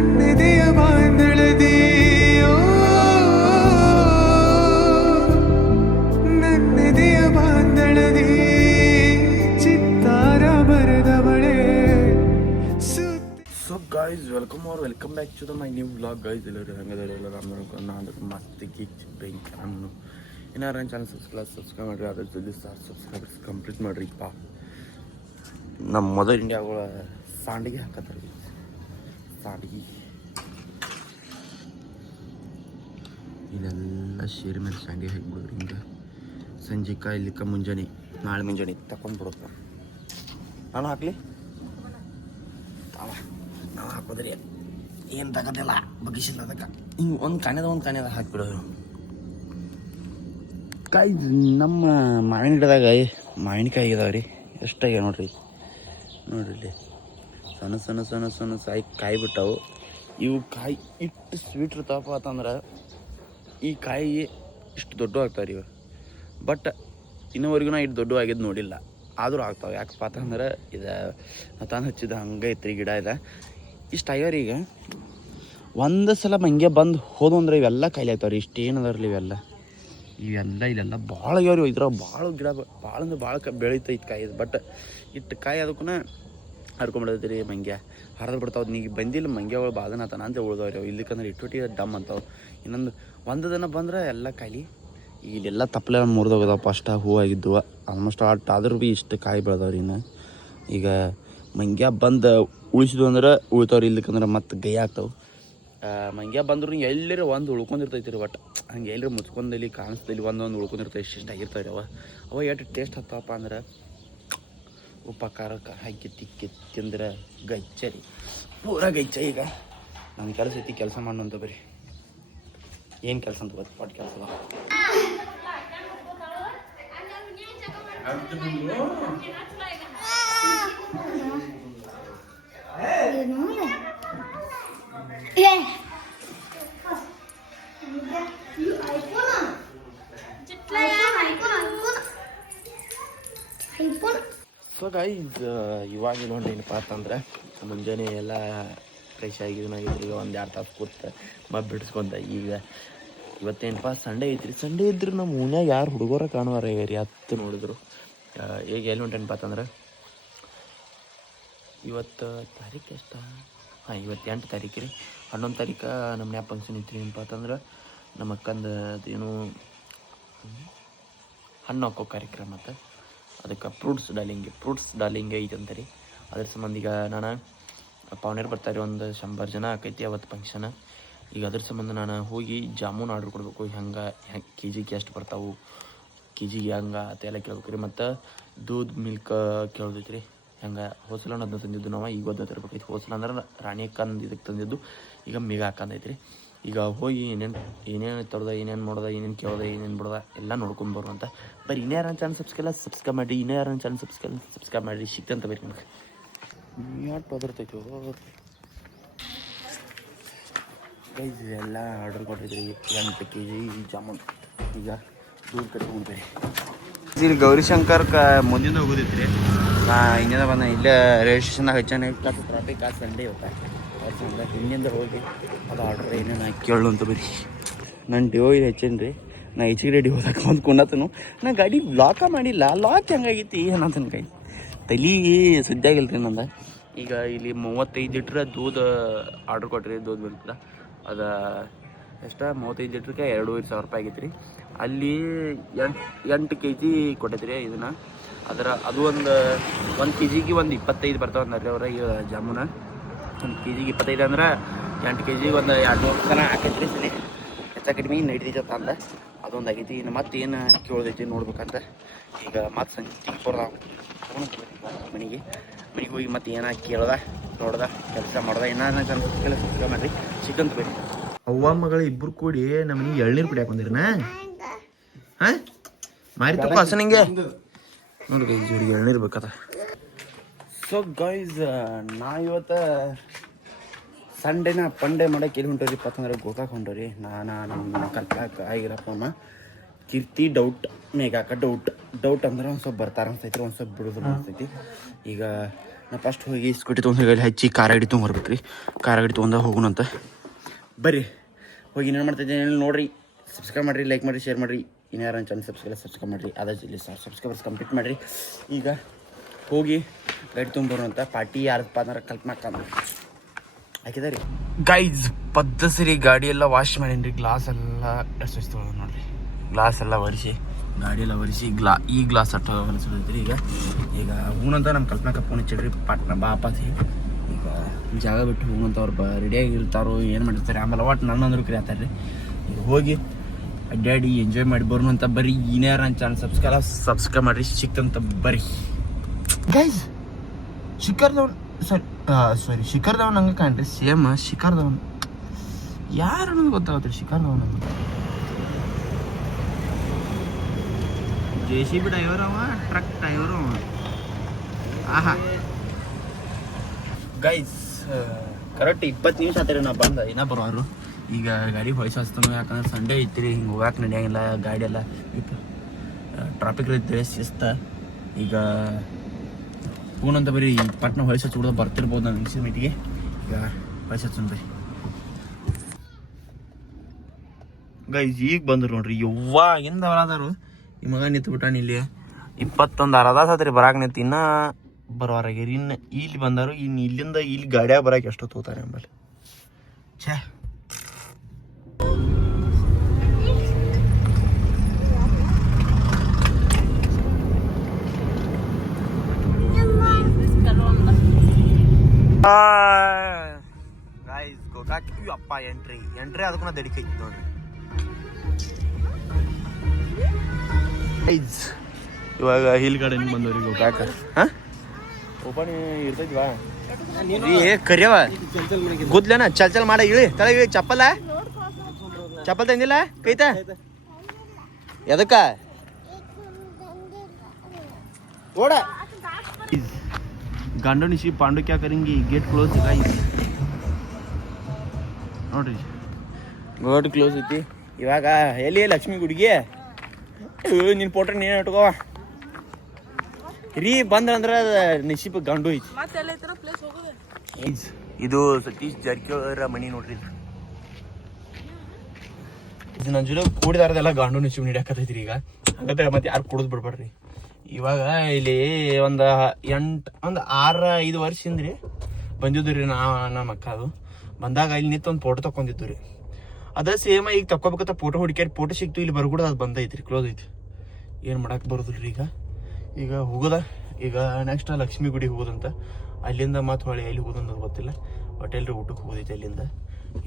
ನನ್ನೆದೆಯ ಬಾಂಧಳದಿ ನನ್ನೆದೆಯ ಬಾಂಧಳದಿ ಚಿತ್ತಾರ ಬರೆದವಳೆ. So guys welcome back to my new vlog guys. ಎಲ್ಲರೂ ಹಂಗದಲ್ಲ ನಾನು ಮಸ್ತ್ ಗೀಚ್ ಬೆಂಕಿ ನಾನು ಏನಾರ ನನ್ನ ಚಾನಲ್ ಸಬ್ಸ್ಕ್ರೈಬ್ ಮಾಡಿರಿ. ಅದ್ರ ಜೊತೆ ಸಬ್ಸ್ಕ್ರೈಬರ್ಸ್ ಕಂಪ್ಲೀಟ್ ಮಾಡಿರಿಪ್ಪ. ನಮ್ಮ ಮದರ್ ಇಂಡಿಯಾಗಳ ಸಾಂಡಿಗೆ ಹಾಕತ್ತಾರೆ. ಸಾಂಡಿಗೆ ಇಲ್ಲೆಲ್ಲ ಶೇರ್ ಮೇಲೆ ಸಾಂಡಿಗೆ ಹಾಕಿಬಿಡ್ರಿ. ಹಿಂಗೆ ಸಂಜೆ ಕಾಯ್ಲಿಕ್ಕೆ ಮುಂಜಾನೆ ನಾಳೆ ಮುಂಜಾನೆ ತಗೊಂಡ್ಬಿಡಪ್ಪ. ನಾನು ಹಾಕಲಿ ನಾವು ಹಾಕೋದ್ರಿ ಏನು ತಗೋದಿಲ್ಲ ಬಗ್ಗಿಸಿಲ್ಲ ಅದಕ್ಕೆ ಹಿಂಗೆ ಒಂದು ಕಣದ ಹಾಕಿಬಿಡೋದು. ಕಾಯಿ ನಮ್ಮ ಮಾವಿನ ಗಿಡದಾಗ ಮಾವಿನಕಾಯಿ ಇದಾವೆ ರೀ. ಎಷ್ಟಾಗ್ಯಾವ ನೋಡ್ರಿ ಇಲ್ಲಿ ಸಣ್ಣ ಸಣ್ಣ ಸಣ್ಣ ಸಣ್ಣ ಸಾಯಿ ಕಾಯಿ ಬಿಟ್ಟವು. ಇವು ಕಾಯಿ ಇಟ್ಟು ಸ್ವೀಟ್ ಇರ್ತಾವಪ್ಪ ಅಂತಂದ್ರೆ ಈ ಕಾಯಿ ಇಷ್ಟು ದೊಡ್ಡ ಆಗ್ತಾವೆ ರೀ ಇವು. ಬಟ್ ಇನ್ನೂವರೆಗೂ ನಾ ಇಟ್ಟು ದೊಡ್ಡ ಆಗಿದ್ದು ನೋಡಿಲ್ಲ, ಆದರೂ ಆಗ್ತಾವೆ. ಯಾಕಪ್ಪ ಅಂತಂದ್ರೆ ಇದು ತಾನು ಹಚ್ಚಿದ ಹಂಗೆ ಐತ್ರಿ ಗಿಡ ಇದೆ. ಇಷ್ಟು ಆಗ್ಯಾವ ರೀ. ಈಗ ಒಂದು ಸಲ ಮಂಗೆ ಬಂದು ಹೋದು ಅಂದ್ರೆ ಇವೆಲ್ಲ ಕಾಯಿಲೆ ಆಗ್ತಾವೆ ರೀ. ಇಷ್ಟೇನು ಅದಾವ್ರಿ ಇವೆಲ್ಲ ಇಲ್ಲೆಲ್ಲ ಭಾಳ ಆಗ್ಯಾವ ರೀ. ಇದ್ರಾಗ ಭಾಳ ಗಿಡ ಭಾಳ ಅಂದ್ರೆ ಭಾಳ ಬೆಳಿತೈತೆ ಕಾಯಿ. ಬಟ್ ಇಟ್ಟು ಕಾಯಿ ಅದಕ್ಕೂ ಹರ್ಕೊಂಬಿಡೈತಿ ರೀ. ಮಂಗ್ಯ ಹರಿದು ಬಿಡ್ತಾವೆ. ನೀಗ ಬಂದಿಲ್ಲ ಮಂಗ್ಯಗಳು ಬಾದನತನ ಅಂತ ಉಳ್ದವ್ರಿ ಅವು. ಇಲ್ಲಿಕಂದ್ರೆ ಇಟ್ಟೊಟ್ಟಿ ಡಮ್ ಅಂತಾವೆ. ಇನ್ನೊಂದು ಒಂದು ದಿನ ಬಂದ್ರೆ ಎಲ್ಲ ಕಾಯಿ ಇಲ್ಲೆಲ್ಲ ತಪ್ಪಲೆ ಮುರಿದೋಗದಪ್ಪ. ಅಷ್ಟ ಹೂವಾಗಿದ್ದು ಆಲ್ಮೋಸ್ಟ್ ಆದ್ರೂ ಭೀ ಇಷ್ಟು ಕಾಯಿ ಬೆಳೆದವ್ರಿ. ಇನ್ನು ಈಗ ಮಂಗ್ಯ ಬಂದು ಉಳಿಸಿದ್ವು ಅಂದ್ರೆ ಉಳ್ತಾವ್ರಿ. ಇಲ್ಲಿಕಂದ್ರೆ ಮತ್ತೆ ಗೈ ಆಗ್ತಾವೆ. ಮಂಗ್ಯ ಬಂದ್ರು ಎಲ್ಲರೂ ಒಂದು ಉಳ್ಕೊಂಡಿರ್ತೈತಿ ರೀ. ಬಟ್ ಹಂಗೆ ಎಲ್ಲರೂ ಮುಚ್ಕೊಂಡಲ್ಲಿ ಕಾಣಿಸ್ದಲ್ಲಿ ಒಂದೊಂದು ಉಳ್ಕೊಂಡಿರ್ತೈತೆ. ಇಷ್ಟು ಆಗಿರ್ತಾವೆ ರೀ ಅವ ಎಷ್ಟು ಟೇಸ್ಟ್ ಹತ್ತಪ್ಪ ಅಂದ್ರೆ ಉಪ್ಪ ಖಾರಕ್ಕೆ ಹಾಕಿ ತಿಕ್ಕಿ ತಿಂದ್ರೆ ಗಚ್ಚ ರೀ, ಪೂರ ಗಚ್ಚ. ಈಗ ನನ್ನ ಕೆಲಸ ಐತಿ, ಕೆಲಸ ಮಾಡೋಂತ ಬರೀ. ಏನು ಕೆಲಸ ಅಂತ ಗೊತ್ತು? ಪಾಟ್ ಕೆಲಸ ಸೊ ಗೈಸ್ ಇವಾಗ ನೋಡ್ರಿ ಅಂತಂದ್ರೆ ಮುಂಜಾನೆ ಎಲ್ಲ ಫ್ರೆಶ್ ಆಗಿದ್ರಿ. ಈಗ ಒಂದು 2 ತಾಸು ಕೂತು ಬಿಡಿಸ್ಕೊಂತ. ಈಗ ಇವತ್ತೇನಪ್ಪ ಸಂಡೇ ಐತ್ರಿ. ಸಂಡೇ ಇದ್ರೆ ನಮ್ಮ ಓಣ್ಯಾಗ ಯಾರು ಹುಡುಗರ ಕಾಣುವಾರ ರೀ. ಹತ್ತು ನೋಡಿದ್ರು. ಈಗ ಎಲ್ಲಿ ಹೊಂಟೇನಪ್ಪ ಅಂತಂದ್ರೆ ಇವತ್ತು ತಾರೀಕು ಎಷ್ಟ? ಹಾಂ, ಇವತ್ತು 8 ತಾರೀಕು ರೀ. 11 ತಾರೀಕು ನಮ್ಮ ಮನ್ಯಾಗ ಫಂಕ್ಷನ್ ಇತ್ತು ರೀ. ಏನಪ್ಪ ಅಂತಂದ್ರೆ ನಮ್ಮ ಅಕ್ಕಂದು ಅದೇನು ಹಣ್ಣು ಹಾಕೋ ಕಾರ್ಯಕ್ರಮ. ಮತ್ತು ಅದಕ್ಕೆ ಫ್ರೂಟ್ಸ್ ಡಾಲಿಂಗ್ ಐತೆ ಅಂತ ರೀ. ಅದ್ರ ಸಂಬಂಧ ಈಗ ನಾನು ಪಾವನೇರು ಬರ್ತಾರೆ. ಒಂದು 100 ಜನ ಆಕೈತಿ ಅವತ್ತು ಫಂಕ್ಷನ್. ಈಗ ಅದ್ರ ಸಂಬಂಧ ನಾನು ಹೋಗಿ ಜಾಮೂನ್ ಆರ್ಡ್ರ್ ಕೊಡಬೇಕು. ಹೆಂಗೆ ಕೆಜಿಗೆ ಎಷ್ಟು ಬರ್ತಾವೆ, ಕೆಜಿಗೆ ಹಂಗೆ ಅದೆಲ್ಲ ಕೇಳ್ಬೇಕು ರೀ. ಮತ್ತು ದೂದ್ ಮಿಲ್ಕ್ ಕೇಳ್ದೈತಿ ರೀ. ಹೆಂಗೆ ಹೋಸಲ ಅದನ್ನ ತಂದಿದ್ದು ನಾವು. ಈಗ ಅದನ್ನ ತರಬೇಕೈತಿ. ಹೋಸಲ ಅಂದ್ರೆ ರಾಣಿ ಅಕ್ಕಂದು ಇದಕ್ಕೆ ತಂದಿದ್ದು. ಈಗ ಮೇಘ ಹಾಕಂದೈತಿ ರೀ. ಈಗ ಹೋಗಿ ಏನೇನು ತರೋದ, ಏನೇನು ಮಾಡೋದ, ಏನೇನು ಕೇಳೋದ, ಏನೇನು ಬಿಡೋದ ಎಲ್ಲ ನೋಡ್ಕೊಂಡು ಬರುವಂತ ಬರೀ. ಇನ್ನೇ ಯಾರು ಚಾನಲ್ ಸಬ್ಸ್ಕ್ರೈಬ್ ಮಾಡಿ. ಇನ್ನೇ ಯಾರು ಚಾನಲ್ ಸಬ್ಸ್ಕ್ರೈಬ್ ಮಾಡಿ. ಸಿಕ್ತಂತ ಬರೀ ನಿಮ್ಗೆ. ಯಾಕೆ ಬದರ್ತೈತಿ ಗೈಸ್. ಎಲ್ಲ ಆರ್ಡರ್ ಕೊಟ್ಟಿದ್ರಿ 8 kg ಜಾಮೂನ್. ಈಗ ದೂರ ಕಟ್ಕೊಂಡ್ರಿ. ಇಲ್ಲಿ ಗೌರಿಶಂಕರ್ ಮುಂದಿನ ಹೋಗೋದಿತ್ತು ರೀ. ಇನ್ನೇನ ಬಂದ ಇಲ್ಲೇ ರೈಲ್ವೆ ಸ್ಟೇಷನ್ದಾಗ ಹಚ್ಚಾನೆ ಟ್ರಾಫಿಕ್ ಆ ಸಂಡೇ ಇವತ್ತು. ಅವ್ರ ಸಂಡೆ ಹಿಂದಿಂದ ಹೋಗಿ ಅದು ಆರ್ಡ್ರ್ ಏನೇನು ಕೇಳು ಅಂತ ಬರೀ. ನಾನು ಡಿವೋ ಇದು ಹೆಚ್ಚೇನು ರೀ. ನಾ ಹೆಚ್ಚಿಗೆ ಡಿವೋ ತಗೊಂಡು ಕೊಂಡತನು. ನಾ ಗಾಡಿ ಲಾಕ ಮಾಡಿಲ್ಲ. ಲಾಕ್ ಹೆಂಗಾಗೈತಿ ಏನಂತನ ಕೈ ತಲೆಗೆ ಸುದ್ದಾಗಿಲ್ಲ ರೀ ನಂದು. ಈಗ ಇಲ್ಲಿ 35 ಲೀಟ್ರ್ ದೂದ್ ಆರ್ಡ್ರ್ ಕೊಟ್ರಿ. ದೂದ್ ಮಿಲ್ಕ್ದ ಅದು ಎಷ್ಟು 35 ಲೀಟ್ರಿಗೆ 2,500 ರೂಪಾಯಿ ಆಗೈತೆ ರೀ. ಅಲ್ಲಿ 8 kg ಕೊಟ್ಟೈತೆ ರೀ ಇದನ್ನು. ಅದು ಒಂದು kgಗೆ ಒಂದು 25 ಬರ್ತಾವೆ ಅಂದ್ರಿ ಅವ್ರ. ಈಗ ಜಾಮೂನ 1 kgಗೆ 25 ಅಂದ್ರೆ 8 kgಗೆ ಒಂದು 200 ತನಕ ಹಾಕೈತೆ ರೀ. ಸರಿ ಹೆಚ್ಚ ಕಡಿಮೆ ನಡೀತೈತೆ ಅಂದ. ಅದೊಂದು ಆಗೈತಿ. ಇನ್ನು ಮತ್ತೆ ಏನು ಕೇಳೋದೈತಿ ನೋಡ್ಬೇಕಂತ. ಈಗ ಮತ್ತೆ ಸಂಜೆ ತಿಕ್ಕೋರ್ದಾವ ಮನೆಗೆ ಹೋಗಿ ಮತ್ತೆ ಏನ ಕೇಳ್ದ ನೋಡ್ದ ಕೆಲಸ ಮಾಡ್ದ. ಏನಾರ ಕೆಲಸ ಮಾಡ್ರಿ ಸಿಕ್ಕಂತ ಬೇಡಿ. ಅವ್ವ ಮಗಳು ಇಬ್ಬರು ಕೂಡಿ ನಮ್ಮನಿಗೆ ಎಳ್ನೀರು ಕುಡಿಯಾಕ ಬಂದಿರನಾ? ಹಾಂ ಮಾರಿ ತಪ್ಪ ಹಸನಿಂಗೆ ನೋಡಿ ಗೈಸ್. ಇವ್ರಿಗೆ ಎಳ್ನೀರು ಬೇಕದ. ಸೊ ಗೈಸ್ ನಾ ಇವತ್ತು ಸಂಡೇನ ಪಂಡೇ ಮಾಡಕ್ಕೆ ಎಲ್ಲಿ ಹೊಂಟೋರಿಪ್ಪ ಅಂತಂದ್ರೆ ಗೋಕಾಕ್ ಹೊಂಟೋರಿ. ನಾನು ನಮ್ಮ ಕಲ್ಪಾಕ ಆಗಿರಪ್ಪಮ್ಮ ಕೀರ್ತಿ ಡೌಟ್ ಮೇಘಾಕ ಡೌಟ್ ಅಂದ್ರೆ ಒಂದು ಸ್ವಲ್ಪ ಬರ್ತಾರೆ ಅನ್ಸ್ತೈತಿ. ಒಂದು ಸ್ವಲ್ಪ ಬಿಡೋದು ಅನ್ಸ್ತೈತಿ. ಈಗ ನಾ ಫಸ್ಟ್ ಹೋಗಿ ಸ್ಕೂಟಿ ತೊಗೊಂಡು ಹೋಗಿ ಹಚ್ಚಿ ಕಾರ್ ಗಾಡಿ ತೊಗೊಂಬರ್ಬೇಕು ರೀ. ಕಾರ್ ಗಾಡಿ ತೊಗೊಂಡ ಹೋಗೋಣಂತ ಬರ್ರಿ. ಹೋಗಿ ಇನ್ನೇನು ಮಾಡ್ತಾಯಿದ್ದೀನಿ ನೋಡಿರಿ. ಸಬ್ಸ್ಕ್ರೈಬ್ ಮಾಡಿರಿ, ಲೈಕ್ ಮಾಡಿರಿ, ಶೇರ್ ಮಾಡಿರಿ. ಇನ್ಯಾರು ನನ್ನ ಚಾನಲ್ ಸಬ್ಸ್ಕ್ರೈಬ್ ಮಾಡಿರಿ. ಅದಾಜ್ ಇಲ್ಲಿ ಸಬ್ಸ್ಕ್ರೈಬರ್ಸ್ ಕಂಪ್ಲೀಟ್ ಮಾಡಿರಿ. ಈಗ ಹೋಗಿ ಗಾಡಿ ತೊಗೊಂಬರೋಣಂತ. ಪಾರ್ಟಿ ಯಾರಪ್ಪ ಅಂದ್ರೆ ಕಲ್ಪನಾ ಹಾಕಿದ ರೀ ಗೈಸ್. ಪದ್ದಸರಿ ಗಾಡಿ ಎಲ್ಲ ವಾಶ್ ಮಾಡೀನಿ. ಗ್ಲಾಸ್ ಎಲ್ಲ ಎಷ್ಟು ತೊಗೊಳೋದು ನೋಡಿರಿ. ಗ್ಲಾಸ್ ಎಲ್ಲ ಒರೆಸಿ, ಗಾಡಿ ಎಲ್ಲ ಒರೆಸಿ ಈ ಗ್ಲಾಸ್ ಅಟ್ಟು ಹೊಲಿಸೋದೈತ್ರಿ. ಈಗ ಹೂನಂತ ನಮ್ಮ ಕಲ್ಪನಾಕ ಫೋನ್ ಹಚ್ಚಿಡ್ರಿ, ಪಾಟ್ನ ಬಾಪಾಸಿ ಈಗ ಜಾಗ ಬಿಟ್ಟು ಹೂನಂತ ಅವ್ರು ರೆಡಿಯಾಗಿ ಇರ್ತಾರೋ ಏನು ಮಾಡಿರ್ತಾರೆ. ಆಮೇಲೆ ಒಟ್ಟು ನನ್ನ ಅಂದ್ರು ಕರಿಯಾತಾರೆ ರೀ. ಈಗ ಹೋಗಿ ಅಡ್ಡಾಡಿ ಎಂಜಾಯ್ ಮಾಡಿ ಬರೋಣ ಅಂತ ಬರ್ರಿ. ಇನ್ಯಾರು ನನ್ನ ಚಾನಲ್ ಸಬ್ಸ್ಕ್ರೈಬ್ ಮಾಡಿರಿ. ಸಿಕ್ತಂತ ಬರ್ರಿ ಗೈಸ್. ಶಿಖರ್ದವ್ನು ಶಿಖರ್ದವ್ನು ಹಂಗೆ ಕಾಣ್ರಿ, ಸೇಮ್ ಶಿಖರ್ದವ್ನು. ಯಾರು ಅನ್ನೋದು ಗೊತ್ತಾಗುತ್ತೆ. ಶಿಖರ್ದವ್ನು JCB ಡ್ರೈವರ್ ಅವ, ಟ್ರಕ್ ಡ್ರೈವರು ಅವ. ಆಹಾ ಗೈಸ್, ಕರೆಕ್ಟ್ 20 ನಿಮಿಷ ಆತಾರೆ ನಾ ಬಂದ. ಇನ್ನೂ ಬರೋರು. ಈಗ ಗಾಡಿ ಹೊಯ್ಸ ಹಚ್ತಾನು, ಯಾಕಂದ್ರೆ ಸಂಡೇ ಐತ್ರಿ. ಹಿಂಗೆ ಹೋಗಕ್ಕೆ ನಡೆಯಂಗಿಲ್ಲ. ಗಾಡಿ ಎಲ್ಲ ಟ್ರಾಫಿಕ್ ಇರ್ತದೆ, ಶಿಸ್ತ. ಈಗ ಹೂನಂತ ಬರೀ ಪಟ್ನ ಹೊಯ್ಸ ಹಚ್ಬಿಡೋದು ಬರ್ತಿರ್ಬೋದು ನಾನು ಮಿಕ್ಸಿ ಮೀಟಿಗೆ. ಈಗ ಹೊಯ್ಸ ಹಚ್ಚೋಣ ಬರೀ ಗೈಸ್. ಈಗ ಬಂದ್ರು ನೋಡ್ರಿ. ಯವ್ವಾಗಿಂದ ಅವರಾದರು ಈ ಮಗ ನಿಂತು ಬಿಟ್ಟಾನ ಇಲ್ಲಿ. 21 ಅರ್ಧ ತಾಸ್ರಿ ಬರಾಕ ನಿಂತು. ಇನ್ನೂ ಬರೋರಾಗ್ಯಾರ. ಇನ್ನು ಇಲ್ಲಿ ಬಂದರು. ಇನ್ನು ಇಲ್ಲಿಂದ ಇಲ್ಲಿ ಗಾಡಿಯಾಗ ಬರಾಕ ಎಷ್ಟು ತೋತಾರೆ ಅಂಬಲ್ಲಿ. ಛೇ ಗಾಯ್ಸ್, ಗೋಕಾಕ್ ಅಪ್ಪ ಎಂಟ್ರಿ ಅದಕ್ಕೂ ದಡಿಕೈತಿ ನೋಡ್ರಿ. ಇವಾಗ ಹಿಲ್ ಗಾರ್ಡನ್ ಬಂದವ್ರಿ ಗೋಕಾಕ. ಓಪನ್ ಇರ್ತೈತಿವಾ ಕರಿಯವ ಗುದ್ಲೇನ ಚಲ್ ಮಾಡ. ಇಳಿ ತಳಗ ಇಳಿ. ಚಪ್ಪಲ್ ತಂದಿಲ್ಲ ಕೈತ ಎದಕ್ಕ ಓಡ. ಗಂಡು ನಿಶಿ ಪಾಂಡು ಕ್ಯಾ ಕರಿಂಗಿ. ಗೇಟ್ ಕ್ಲೋಸ್ ನೋಡ್ರಿ. ಗೇಟ್ ಕ್ಲೋಸ್ ಐತಿ. ಇವಾಗ ಎಲ್ಲಿ ಲಕ್ಷ್ಮಿ ಗುಡಿಗೆ ನಿನ್ ಫೋಟೋ ನೀನು ಇಟ್ಕೋ ರೀ. ಬಂದ್ರಂದ್ರೆ ನಿಶಿಪ್ ಗಂಡು ಐತಿ. ಇದು ಸತೀಶ್ ಜಾರಕಿಹೊಳಿ ಮನಿ ನೋಡ್ರಿ. ಇದು ನನ್ನ ಜೊತೆ ಕೂಡಿದಾರದೆಲ್ಲ ಗಂಡು ನಿಶಿಪ್ ನೀಡಕತ್ತೈತ್ರಿ. ಈಗ ಹಂಗತ್ತೆ ಮತ್ತೆ ಯಾರು ಕುಡಿದ್ ಬಿಡ್ಬೇಡ್ರಿ. ಇವಾಗ ಇಲ್ಲಿ ಒಂದು 6-5 ವರ್ಷ ಹಿಂದ್ರಿ ಬಂದಿದ್ದು ರೀ. ನಮ್ಮ ಅಕ್ಕ ಅದು ಬಂದಾಗ ಇಲ್ಲಿ ನಿಂತು ಒಂದು ಫೋಟೋ ತಕೊಂಡಿದ್ದು ರೀ. ಅದ ಸೇಮ್ ಈಗ ತಕ್ಕೋಬೇಕಂತ ಫೋಟೋ ಹುಡುಕ್ಯಾರಿ. ಫೋಟೋ ಸಿಕ್ತು, ಇಲ್ಲಿ ಬರ್ಕೂಡ ಅದು ಬಂದೈತ್ರಿ. ಕ್ಲೋಸ್ ಐತಿ. ಏನು ಮಾಡಕ್ಕೆ ಬರೋದಿಲ್ರಿ. ಈಗ ಹೋಗೋದ. ಈಗ ನೆಕ್ಸ್ಟ್ ಲಕ್ಷ್ಮಿ ಗುಡಿಗೆ ಹೋಗೋದಂತ. ಅಲ್ಲಿಂದ ಮತ್ತೆ ಹೊಳೆ ಎಲ್ಲಿ ಹೋಗೋದಂತ ಗೊತ್ತಿಲ್ಲ. ಹೋಟೆಲ್ರಿ ಊಟಕ್ಕೆ ಹೋಗೋದೈತೆ ಅಲ್ಲಿಂದ.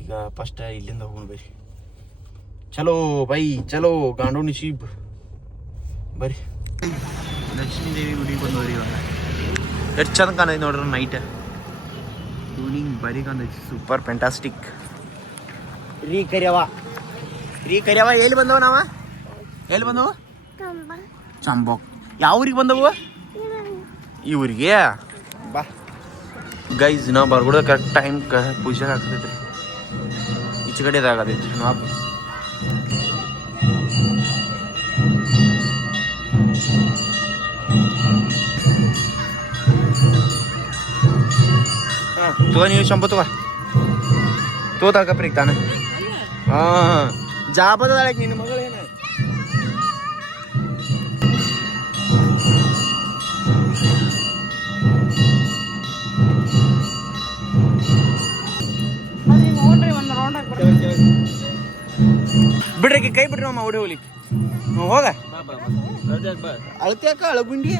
ಈಗ ಫಸ್ಟ್ ಇಲ್ಲಿಂದ ಹೋಗೋಣ ಬರ್ರಿ. ಚಲೋ ಬೈ ಚಲೋ ಗಾಂಡು ನಿಶೀಬ್ ಬರ್ರಿ. ಲಕ್ಷ್ಮೀ ದೇವಿ ಗುಡಿಗೆ ಬಂದವ್ರಿ. ಇವಾಗ ಎಷ್ಟು ಚಂದ ಕಾಣೈತಿ ನೋಡ್ರಿ. ನೈಟ್ ಟೂನಿಂಗ್ ಬರೀ ಕಾಣೈತಿ. ಸೂಪರ್ ಫ್ಯಾಂಟಾಸ್ಟಿಕ್ ರೀ ಕರ್ಯವ. ಎಲ್ಲಿ ಬಂದವ ನಾವ? ಎಲ್ಲಿ ಬಂದವು? ಚಂಬೋಕ್. ಯಾವ ಊರಿಗೆ ಬಂದವು? ಈ ಊರಿಗೆ ಬಾ ಗೈಸ್. ನಾವು ಬರ್ಬಿಡ ಕರೆಕ್ಟ್ ಟೈಮ್ ಪೂಜೆ ಆಗ್ತೈತ್ರಿ. ಈಚೆ ಕಡೆದು ಆಗತೈತಿ. ನಾವು ತಗೋ ನೀವು ಶಂಭು ತಗೋ ತಗಪ್ರೀ ತಾನೆ. ಹಾಂ ಜಾಬದಾಳಕ್ಕೆ ನಿನ್ನ ಮಗಳೇನ? ಬಿಡ್ರಿ ಕೈ ಬಿಡ್ರಿ ನಮ್ಮ ಹೊಡಿ ಹೋಗ್ಲಿಕ್ಕೆ. ಹೋಗ ಅಳತ್ಯಾಕ ಅಳಗುಂಡಿ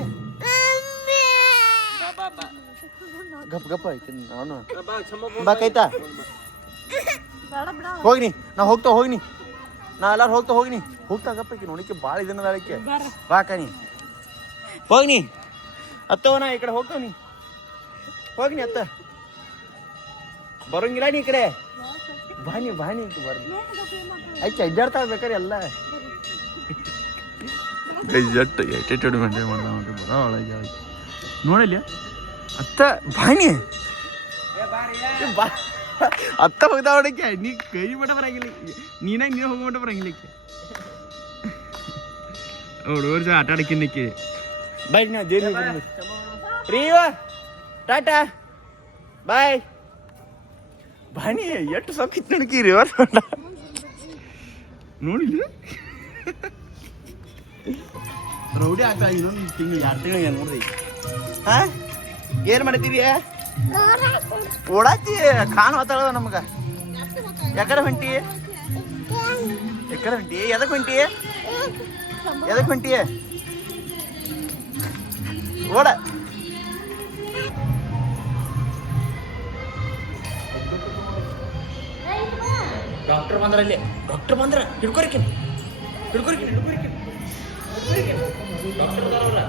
ಗಪ್ ಐತಿ. ಅವನು ಬಾ ಕೈತಾ ಹೋಗ್ನಿ. ನಾ ಹೋಗ್ನಿ. ನಾ ಎಲ್ಲಾರು ಹೋಗ್ನಿ. ಹೋಗ್ತಾ ಗಪ್ಪೈಕಿ ನೋಡಿಕೆ ಭಾಳ ಇದನ್ನ ಅಳಕ್ಕೆ ಬಾಕನಿ ಹೋಗ್ನಿ. ಅತ್ತವನ ಈ ಕಡೆ ಹೋಗ್ತಾವನಿ. ಹೋಗ್ನಿ ಅತ್ತ ಬರೋಂಗಿಲ್ಲ ನೀ ಈ ಕಡೆ. ಬಾನಿ ಬರ್ರಿ. ಆಯ್ತು ಅಡ್ಡಾಡ್ತಾವ ಬೇಕಾರೆ ಎಲ್ಲ. ಎಟ್ಟಿಟ್ಯೂಡ್ ಮೇಂಟೈನ್ ಒಳಗೆ ನೋಡಲ್ಲ ಅತ್ತ ಬಾಣಿ ಅತ್ತ ಹೋಗ್ತಾ ಹೊಡಕ್ಕೆ. ನೀ ಕೈ ಮಟ ಬರಂಗಿಲ್ಲ. ನೀನಾಗ ಹೋಗೋ ಮಟ ಬರಂಗಿಲ್ಲಕ್ಕೆ. ಹುಡುಗರು ಆಟ ಆಡಕ್ಕಿನ್ನಕ್ಕೆ ಬೈ. ನಾ ದೇವ್ರ ರೀ ಟಾಟಾ ಬಾಯ್. ಬಾಣಿ ಎಷ್ಟು ಸೊಕ್ಕಿತ್ತು ನೋಡ್ಕಿ ರಿವರ್ಸ್ ಹೊಂಡ ನೋಡಿ ರೌಡಿ ಆಗ್ತಾ ಇನ್ನೊಂದು ತಿಂಗಳು 2 ತಿಂಗಳಿಗೆ ನೋಡ್ರಿ. ಹಾ ಏನ್ ಮಾಡ್ತೀರಿ? ಓಡಾತಿ ಖಾನ್ ಮಾತಾಡೋದ ನಮ್ಗ. ಯಾಕಡೆ ಹೊಂಟಿ? ಎಕಡೆ ಹೊಂಟಿ? ಎದಕ್ ಹೊಂಟಿ? ಎದಕ್ ಹೊಂಟಿ? ಓಡ. ಡಾಕ್ಟರ್ ಬಂದ್ರಲ್ಲಿ. ಡಾಕ್ಟರ್ ಬಂದ್ರ ಹಿಡ್ಕೊರಿಕೆ ಡಾಕ್ಟರ್ ಬರೋರ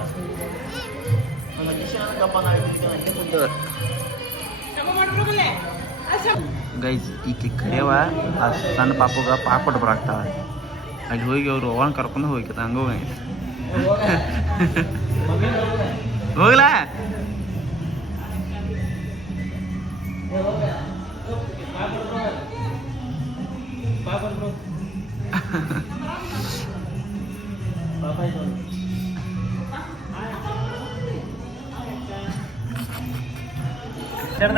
ಗೈಸ್ ಈಕೆ ಕರೆಯವ ಆ ಸಣ್ಣ ಪಾಪಗ ಪಾಪಟ್ಟು ಬರಾಕ್ತಾವ. ಅಲ್ಲಿ ಹೋಗಿ ಅವ್ರು ಅವನ್ ಕರ್ಕೊಂಡು ಹೋಗ್ಯತ ಹಂಗ ಹೋಗ್ಲಾ.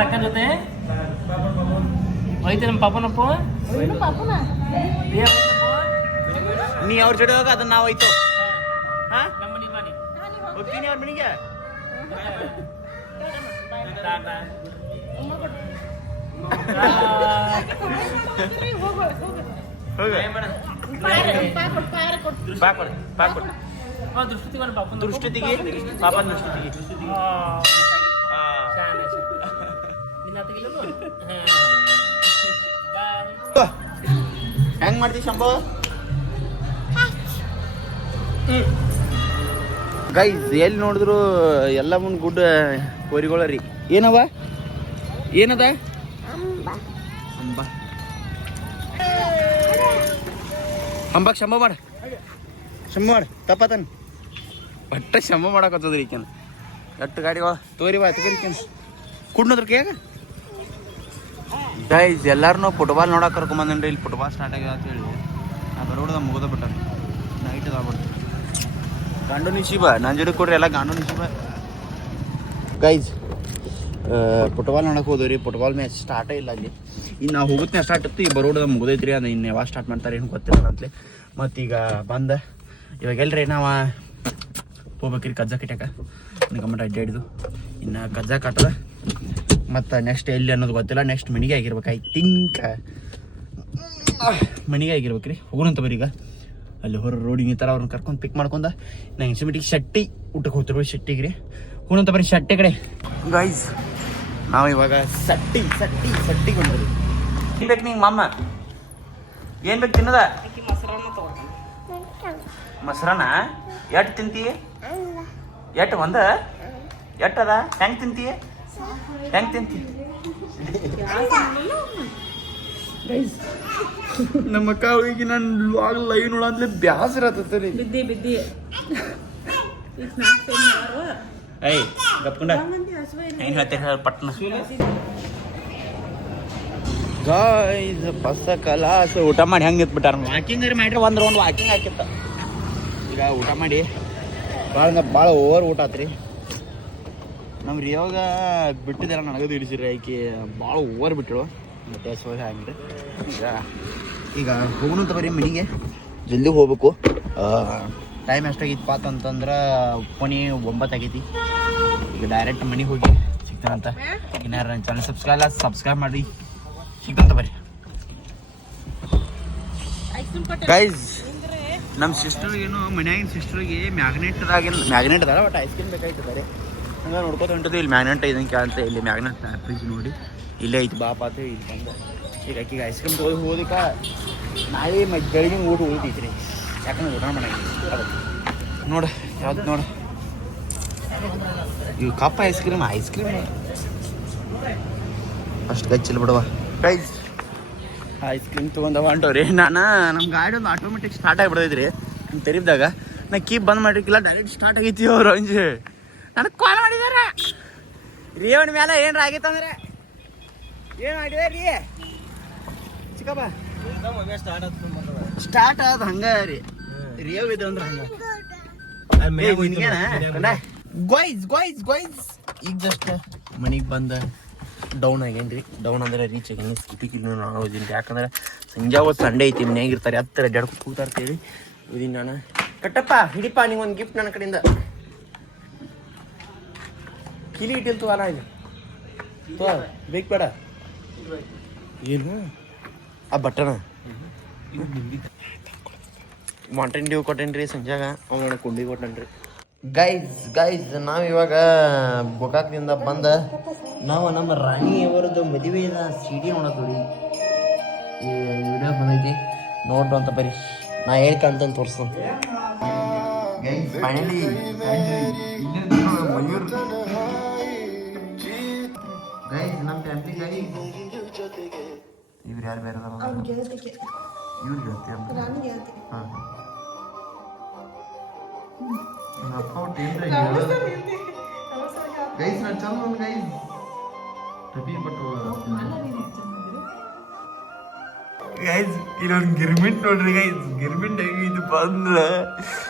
ಅಕ್ಕನ ಜೊತೆ ಹೋಯ್ತು ನಮ್ಮ ಪಾಪನಪ್ಪ. ನೀ ಅವ್ರ ಜೊತೆ ಹೋಗ, ಅದನ್ನ ನಾವು ಹೋಯ್ತು. ಹೋಗ್ತೀನಿ ಅವ್ರ ಮನೆಗೆ. ದೃಷ್ಟಿಗೆ ಪಾಪನ ದೃಷ್ಟಿಗೆ ಹೆಂಗ್ ಮಾಡ್ತಿ ಶಂಭು? ಗೈಸ್ ಎಲ್ಲಿ ನೋಡಿದ್ರು ಎಲ್ಲ ಮುಂದ್ ಗುಡ್ಡ ಕೋರಿಗಳ ರೀ. ಏನವ ಏನದ? ಅಂಬ ಅಂಬಕ್ ಶಂಭ ಮಾಡ, ಶಂಭ ಮಾಡ ತಪ್ಪತನ್ ಬಟ್ಟ ಶಂಭ ಮಾಡಕತ್ತದ್ರಿ ಈಕೆನ. ಎಷ್ಟು ಗಾಡಿಗಳ ತೋರಿ ಬಾ ತಗೋರಿಕೆನ ಕುಡ್ನದ್ರ ಕೇಗ. ಗೈಸ್ ಎಲ್ಲಾರನ್ನೂ ಫುಟ್ಬಾಲ್ ನೋಡಕ್ಕೆ ಕರ್ಕೊಂಬಂದ್ರಿ. ಇಲ್ಲಿ ಫುಟ್ಬಾಲ್ ಸ್ಟಾರ್ಟ್ ಆಗ್ಯದ ಅಂತ ಹೇಳಿ ನಾ ಬರೋದ ಮುಗಿದ ಬಿಟ್ಟ ನೈಟ್ ಅದಾಗ್ಬಿಡ್ತು. ಗಾಂಡು ನಿಶಿಬ ನನ್ನ ಜೋಡಿ ಕೊಡ್ರಿ ಎಲ್ಲ ಗಾಂಡು ನಿಶಿಬ. ಗೈಸ್ ಫುಟ್ಬಾಲ್ ನೋಡಕ್ಕೆ ಹೋದ್ರಿ. ಫುಟ್ಬಾಲ್ ಮ್ಯಾಚ್ ಸ್ಟಾರ್ಟೇ ಇಲ್ಲ ಅಲ್ಲಿ. ಇನ್ನು ನಾವು ಹೋಗುತ್ತೆ ಸ್ಟಾರ್ಟ್ ಇತ್ತು. ಈ ಬರೋದ ಮುಗಿದೈತ್ರಿ. ಅದು ಇನ್ನು ಯಾವಾಗ ಸ್ಟಾರ್ಟ್ ಮಾಡ್ತಾರೆ ಏನು ಗೊತ್ತಿಲ್ಲ ಅಂತಲೇ. ಮತ್ತೀಗ ಬಂದ ಇವಾಗ ಎಲ್ರಿ ನಾವು ಹೋಗ್ಬೇಕ್ರಿ ಕಜ್ಜಾ ಕಟ್ಯಾಕ. ಗಮ್ಮಟ ಅಡ್ಡಿ ಹಿಡಿದು ಇನ್ನು ಕಜ್ಜಾ ಕಟ್ಟದ ಮತ್ತು ನೆಕ್ಸ್ಟ್ ಎಲ್ಲಿ ಅನ್ನೋದು ಗೊತ್ತಿಲ್ಲ. ನೆಕ್ಸ್ಟ್ ಮನೆಗೆ ಆಗಿರ್ಬೇಕು. ಐ ಥಿಂಕ್ ಮನೆಗೆ ಆಗಿರ್ಬೇಕು ರೀ. ಹೋಗೋಣಂತ ಬರೀ ಈಗ ಅಲ್ಲಿ ಹೊರ ರೋಡಿಗೆ ಈ ಥರ ಅವ್ರನ್ನ ಕರ್ಕೊಂಡು ಪಿಕ್ ಮಾಡ್ಕೊಂಡ ನಂಗೆ ಇನ್ಸಿಮಿಟಿಗೆ ಶೆಟ್ಟಿ ಊಟಕ್ಕೆ ಹೋಗ್ತಿರ್ಬೋದು. ಶೆಟ್ಟಿಗೆ ರೀ ಹೋಗೋಣಂತ ಬರೀ ಶೆಟ್ಟೆ ಕಡೆ. ಗೈಸ್ ನಾವು ಇವಾಗ ಸಟ್ಟಿಗೆ ಹೊಂದ್ರಿ. ಏನು ಬೇಕು ನಿಂಗೆ ಮಮ್ಮ? ಏನು ಬೇಕು ತಿನ್ನದ? ಮೊಸರನ್ನ ಎಷ್ಟು ತಿಂತೀಯ? ಎಷ್ಟು ಒಂದ ಎಟ್ಟದ? ಹೆಂಗೆ ತಿಂತೀಯ? ಹೆಂಗೆ ತಿಂತೀಯ? ನಮ್ಮ ಅಕ್ಕ ಹೋಗಿ ನಾನು ಲೈವ್ ನೋಡಂದ್ಲೆ ಬ್ಯಾಸರ ಆತತ್ರಿ. ಬಿದ್ದಿ ಐ ಗಪ್ಕೊಂಡ ಏನು ಹೇಳ್ತೀರ ಪಟ್ನ. ಗಾಯ್ಸ್ ಬಸ್ಸ ಕಲಾಸ ಊಟ ಮಾಡಿ ಹೆಂಗೆ ಇತ್ಬಿಟ್ಟಾರ. ವಾಕಿಂಗ್ ಮಾಡ್ರಿ ಒಂದು ರೌಂಡ್ ವಾಕಿಂಗ್ ಹಾಕಿತ್ತ. ಈಗ ಊಟ ಮಾಡಿ ಭಾಳ ಓವರ್ ಊಟ ಆತ್ರಿ. ನಮ್ಮ ರಿಯೋಗ ಬಿಟ್ಟಿದ್ದೆಲ್ಲ ನನಗದು ಇಡಿಸಿರಿ. ಆಕೆ ಭಾಳ ಓವರ್ ಬಿಟ್ಟಳು ಮತ್ತೆ ಸೋಯ ಹಂಗೆ. ಈಗ ಹೋಗೋಣಂತ ಬರೀ ಮನೆಗೆ ಜಲ್ದಿ ಹೋಗ್ಬೇಕು. ಟೈಮ್ ಎಷ್ಟಾಗಿತ್ತಪ್ಪ ಅಂತಂದ್ರೆ 9 ಆಗೈತಿ. ಈಗ ಡೈರೆಕ್ಟ್ ಮನೆಗೆ ಹೋಗಿ ಸಿಗ್ತಾನಂತ. ಇನ್ನಾರು ನನ್ನ ಚಾನಲ್ ಸಬ್ಸ್ಕ್ರೈಬ್ ಮಾಡಿ ಸಿಗ್ತಂತ ಬರ್ರಿ. ಗೈಸ್ ನಮ್ಮ ಸಿಸ್ಟರ್ಗೇನು ಮನ್ಯಾಗಿನ ಸಿಸ್ಟರ್ಗೆ ಮ್ಯಾಗ್ನೆಟ್ ಅದಾರ ಬಟ್ ಐಸ್ ಕ್ರೀಮ್ ಬೇಕಾಯ್ತದೆ. ಹಂಗೆ ನೋಡ್ಕೊತ ಹೊಂಟದ್ದು. ಇಲ್ಲಿ ಮ್ಯಾಗ್ನೆಟ್ ಇದಕ್ಕೆ ಅಂತ ಇಲ್ಲಿ ಮ್ಯಾಗ್ನೆಟ್ ಫ್ರಿಜ್ ನೋಡಿ ಇಲ್ಲೇ ಐತಿ ಬಾಪ ಅಂತ ಇಲ್ಲಿ ಬಂದು ಈಗ ಆಕಿಗೆ ಐಸ್ ಕ್ರೀಮ್ ತೊಗೊಂಡು ಹೋದಕ್ಕೆ ನಾಳೆ ಬೆಳಗಿನ ಊಟ ಉಳಿತೈತ್ರಿ. ಯಾಕಂದ್ರೆ ಊಟ ಮಾಡಂಗಿಲ್ಲ ಅದಕ್ಕೆ ನೋಡು ಯಾವ್ದು ನೋಡು ಇವು ಕಪ್ ಐಸ್ ಕ್ರೀಮ್ ಅಷ್ಟು ಗಚ್ಚಿಲ್ಲ ಬಿಡುವ. ಪ್ರೈಸ್ ಐಸ್ ಕ್ರೀಮ್ ತೊಗೊಂಡವ ಹೊಂಟವ್ರಿ. ನಮ್ಮ ಗಾಡಿ ಒಂದು ಆಟೋಮೆಟಿಕ್ ಸ್ಟಾರ್ಟ್ ಆಗಿಬಿಡ್ತೈತ್ರಿ. ಹಿಂಗೆ ತೆರಿಬ್ದಾಗ ನಾ ಕೀಪ್ ಬಂದ್ ಮಾಡಿರ್ಕಿಲ್ಲ ಡೈರೆಕ್ಟ್ ಸ್ಟಾರ್ಟ್ ಆಗೈತಿ. ಅವ್ರು ಅಂಜೆ ನನಗೆ ಕಾಲ್ ಮಾಡಿದಾರ. ರಿಯೋನ್ ಮೇಲೆ ಏನಾರ ಆಗೈತಂದ್ರೆ ಏನು ಮಾಡಿದೆ ರೀ ಚಿಕ್ಕಪ್ಪ? ಸ್ಟಾರ್ಟ್ ಆದ ಹಂಗ ರೀ. ರಿಯೋ ಇದೆ ಅಂದ್ರೆ ಹಂಗ ಗೋಯ್ಸ್ ಈಗ ಜಸ್ಟ್ ಮನೆಗೆ ಬಂದ ಡೌನ್ ಆಗೇನಿ ರೀ. ಡೌನ್ ಅಂದ್ರೆ ರೀಚ್ ಆಗೇನಿ. ಸ್ಕಿಟಿಗೆ ನಾನು ಓದಿನಿ, ಯಾಕಂದ್ರೆ ಸಂಜೆ ಹೊತ್ತು ಸಂಡೇ ಐತಿ, ಮನ್ಯಾಗ ಇರ್ತಾರೆ, ಹತ್ತಿರ ಜಡ್ಕು ಕೂತಾರ್ತೇಳಿ ಓದಿನಿ ನಾನು. ಕಟ್ಟಪ್ಪ ಹಿಡಿಪ ನಿಂಗೊಂದು ಗಿಫ್ಟ್ ನನ್ನ ಕಡೆಯಿಂದ. ಕಿಲಿ ಇಟ್ಟಿಲ್ ತೋ ಅಲ್ಲ ಇಲ್ಲಿ ತೋ, ಬೇಕು ಬೇಡ ಏನು ಆ ಬಟ್ಟಣ ಮಾಂಟೇನ್ ಡ್ಯೂ ಕೊಟ್ಟೇನ್ರಿ ಸಂಜಾಗ, ಅವನ ಕುಂಡಿ ಕೊಟ್ಟನ್ರಿ. ಗೈಸ್ ನಾವಿವಾಗ ಗೋಕಾಕ್ದಿಂದ ಬಂದ ನಾವು ನಮ್ಮ ರಾಣಿಯವರದ್ದು ಮದುವೆಯ ಸಿಡಿ ನೋಡತ್ತೀವಿ. ಈ ವಿಡಿಯೋ ಬಂದೈತಿ ನೋಡ್ರು ಅಂತ ಬರೀ ನಾ ಹೇಳ್ಕಂತ ತೋರಿಸ್ತು. ಗೈಸ್ ಫೈನಲಿ ಮಯೂರ್ ಗೈಸ್ ನಮ್ಮ ಫ್ಯಾಮಿಲಿ ಗೈಸ್. ಇವ್ರು ಯಾರು ಬೇರೆ ಇವ್ರು ಗೆಳತಿ ಅಂತ. ಹಾಂ ಗೈಸ್ ನಾನು ಚಂದ ಒಂದು ಗೈಸ್ ಟಪಿ ಬಟ್ಟು ಗೈಸ್ ಇಲ್ಲೊಂದು ಗಿರ್ಮಿಟ್ ನೋಡ್ರಿ ಗೈಸ್. ಗಿರ್ಮಿಟ್ ಹೆಂಗೆ ಇದು ಬಂದ್ರ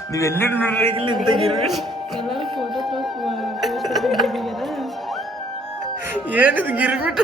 ನೀವು ಎಲ್ಲಿ ನೋಡ್ರಿ ಇಲ್ಲ ಇಂಥ ಗಿರ್ಮಿಟ್. ಏನಿದು ಗಿರ್ಮಿಟ್?